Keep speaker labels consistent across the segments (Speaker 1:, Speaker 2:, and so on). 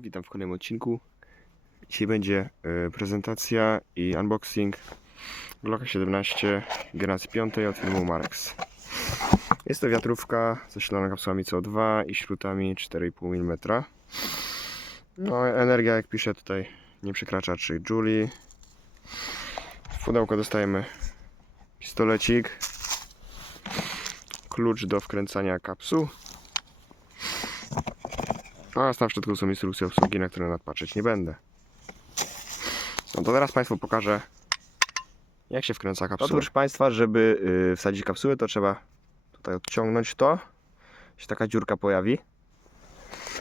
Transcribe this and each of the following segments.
Speaker 1: Witam w kolejnym odcinku. Dzisiaj będzie e, prezentacja i unboxing Glocka 17 generacji 5 od firmy Marx. Jest to wiatrówka zasilana kapsułami CO2 i śrutami 4,5 mm. No, energia, jak pisze tutaj, nie przekracza 3 Joule. W pudełko dostajemy pistolecik, klucz do wkręcania kapsuł a na środku są instrukcje obsługi, na które nadpatrzeć nie będę. No to teraz Państwu pokażę, jak się wkręca kapsułę. Otóż Państwa, żeby y, wsadzić kapsułę, to trzeba tutaj odciągnąć to. Się taka dziurka pojawi.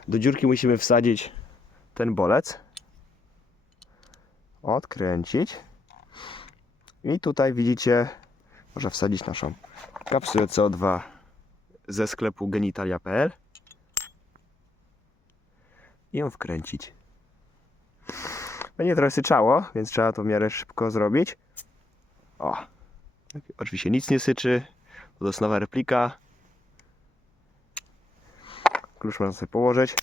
Speaker 1: Do dziurki musimy wsadzić ten bolec. Odkręcić. I tutaj widzicie, można wsadzić naszą kapsułę CO2 ze sklepu genitalia.pl i ją wkręcić. Będzie trochę syczało, więc trzeba to w miarę szybko zrobić. O! Oczywiście nic nie syczy. To jest nowa replika. Klucz można sobie położyć.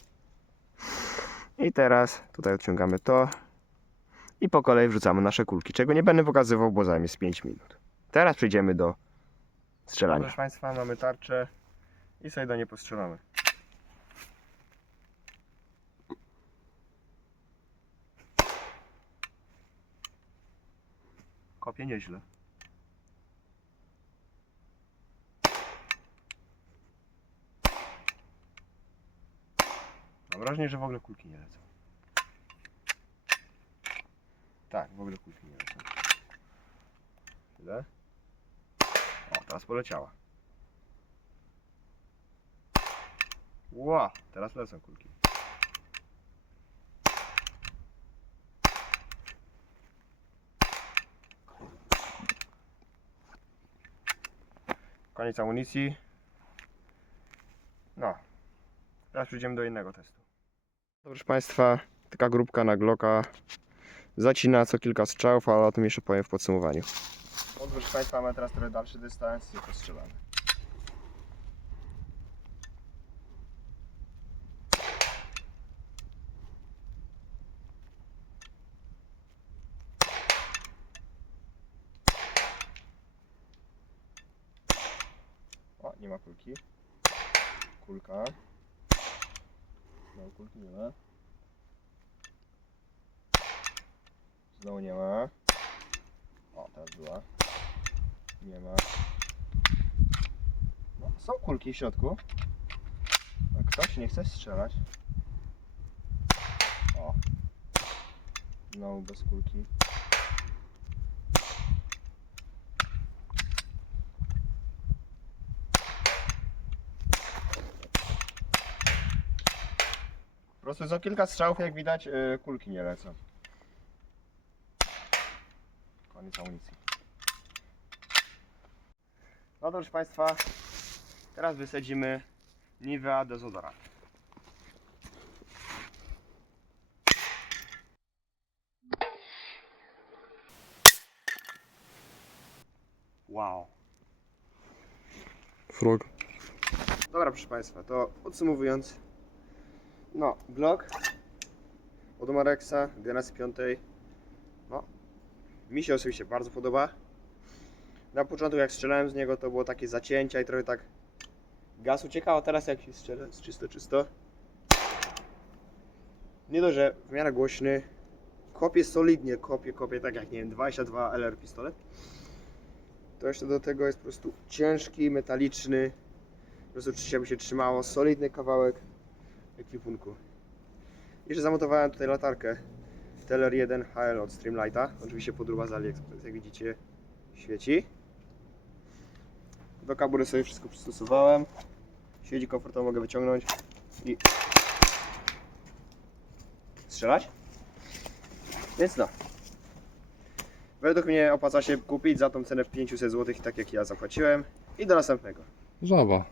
Speaker 1: I teraz tutaj odciągamy to. I po kolei wrzucamy nasze kulki, czego nie będę pokazywał, bo zajmie z 5 minut. Teraz przejdziemy do strzelania. Proszę Państwa, mamy tarczę i sobie do niej postrzelamy. Kopie nieźle. Mam wrażenie, że w ogóle kulki nie lecą. Tak, w ogóle kulki nie lecą. Tyle. O, teraz poleciała. Ła, teraz lecą kulki. Koniec amunicji. No. Teraz przejdziemy do innego testu. Proszę Państwa, taka grupka na Glocka zacina co kilka strzałów, ale o tym jeszcze powiem w podsumowaniu. Od, proszę Państwa, mamy teraz trochę dalszy dystans i postrzelamy. Nie ma kulki. Kulka. Znowu kulki nie ma. Znowu nie ma. O, teraz była. Nie ma. No, są kulki w środku. A ktoś nie chce strzelać. O. Znowu bez kulki. Prostu za kilka strzałów, jak widać, yy, kulki nie lecą. Koniec amunicji. No proszę Państwa, teraz wysadzimy Nivea dezodorant. Wow.
Speaker 2: Frog.
Speaker 1: Dobra, proszę Państwa, to podsumowując, no, Glock od Marexa, generacji 5. No, mi się osobiście bardzo podoba. Na początku jak strzelałem z niego to było takie zacięcia i trochę tak gaz uciekał, a teraz jak się strzela jest czysto, czysto. Nie dość, że w miarę głośny, kopie solidnie, kopie, kopie tak jak nie wiem, 22 LR pistolet. To jeszcze do tego jest po prostu ciężki, metaliczny, po prostu żeby się trzymało, solidny kawałek ekwipunku. Jeszcze zamontowałem tutaj latarkę Teller 1 HL od Streamlighta. Oczywiście podróba z AliExpress, jak widzicie świeci. Do kabury sobie wszystko przystosowałem. Siedzi komfortowo, mogę wyciągnąć i strzelać. Więc no. Według mnie opłaca się kupić za tą cenę 500 zł, tak jak ja zapłaciłem. I do następnego.
Speaker 2: Żaba.